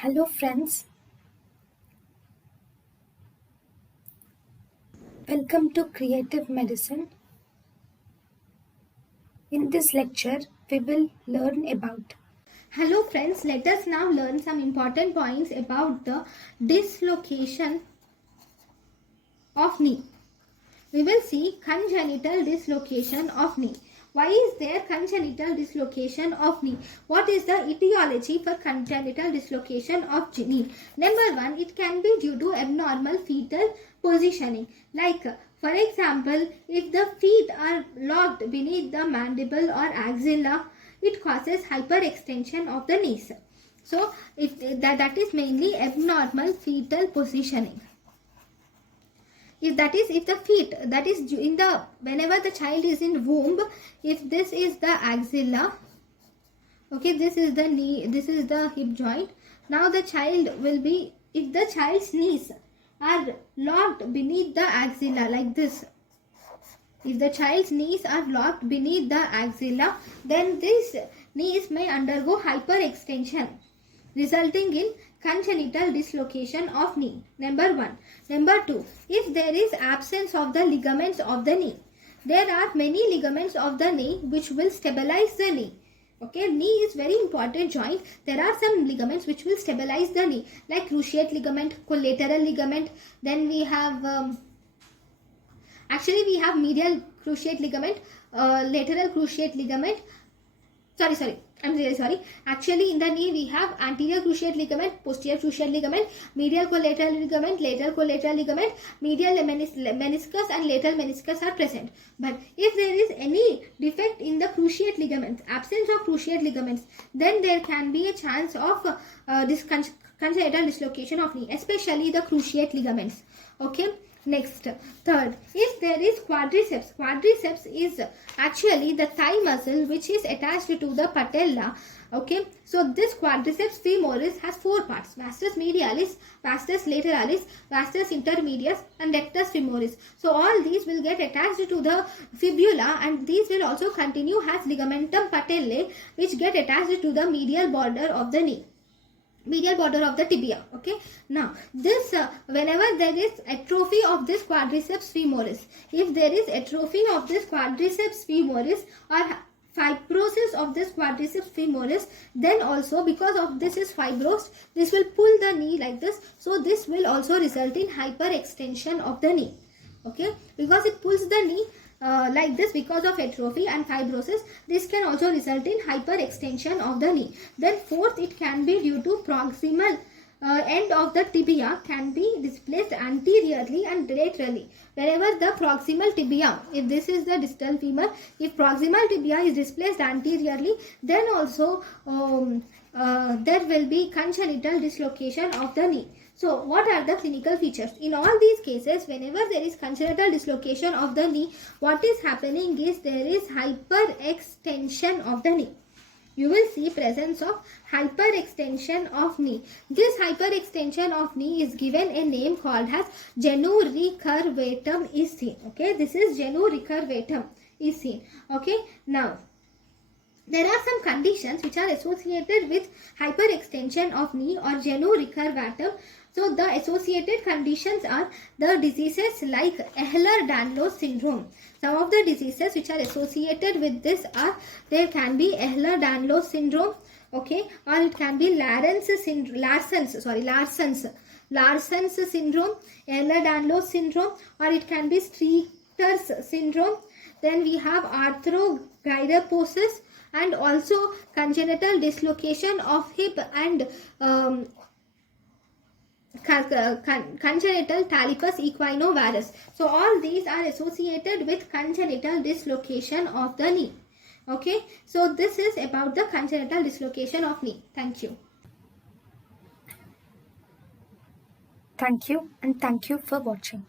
Hello friends, welcome to Creative Medicine. In this lecture, we will learn about. Hello friends, let us now learn some important points about the dislocation of knee. We will see congenital dislocation of knee. Why is there congenital dislocation of knee? What is the etiology for congenital dislocation of knee? Number one, it can be due to abnormal fetal positioning. Like, for example, if the feet are locked beneath the mandible or axilla, it causes hyperextension of the knees. So, that is mainly abnormal fetal positioning. If the feet, that is in the, whenever the child is in womb, if this is the axilla, okay, this is the knee, this is the hip joint. Now the child will be, if the child's knees are locked beneath the axilla like this, if the child's knees are locked beneath the axilla, then these knees may undergo hyperextension, resulting in congenital dislocation of knee. Number one. Number two, if there is absence of the ligaments of the knee. There are many ligaments of the knee which will stabilize the knee. Okay, knee is very important joint. There are some ligaments which will stabilize the knee, like cruciate ligament, collateral ligament. Then we have we have medial cruciate ligament, lateral cruciate ligament. I'm really sorry. Actually, in the knee, we have anterior cruciate ligament, posterior cruciate ligament, medial collateral ligament, lateral collateral ligament, medial meniscus and lateral meniscus are present. But if there is any defect in the cruciate ligaments, absence of cruciate ligaments, then there can be a chance of this congenital dislocation of knee, especially the cruciate ligaments. Okay. Next, third, if there is quadriceps is actually the thigh muscle which is attached to the patella. Okay, so this quadriceps femoris has four parts: vastus medialis, vastus lateralis, vastus intermedius and rectus femoris. So all these will get attached to the fibula, and these will also continue as ligamentum patellae, which get attached to the medial border of the knee, medial border of the tibia. Okay, now this whenever there is atrophy of this quadriceps femoris, if there is atrophy of this quadriceps femoris or fibrosis of this quadriceps femoris, then also because of this is fibrosed, this will pull the knee like this. So this will also result in hyperextension of the knee. Okay, because it pulls the knee like this because of atrophy and fibrosis, this can also result in hyperextension of the knee. Then fourth, it can be due to proximal end of the tibia can be displaced anteriorly and laterally. Wherever the proximal tibia, if this is the distal femur, if proximal tibia is displaced anteriorly, then also there will be congenital dislocation of the knee. So, what are the clinical features? In all these cases, whenever there is congenital dislocation of the knee, what is happening is there is hyperextension of the knee. You will see presence of hyperextension of knee. This hyperextension of knee is given a name called as genu recurvatum is seen. Okay, this is genu recurvatum is seen. Okay, now there are some conditions which are associated with hyperextension of knee or genu recurvatum. So the associated conditions are the diseases like Ehlers-Danlos syndrome. Some of the diseases which are associated with this are, there can be Ehlers-Danlos syndrome, okay, or it can be Larson's syndrome, Ehlers-Danlos syndrome, or it can be Streeter's syndrome. Then we have arthrogryposis and also congenital dislocation of hip and congenital talipes equinovarus. So all these are associated with congenital dislocation of the knee. Okay, so this is about the congenital dislocation of knee. Thank you. Thank you and thank you for watching.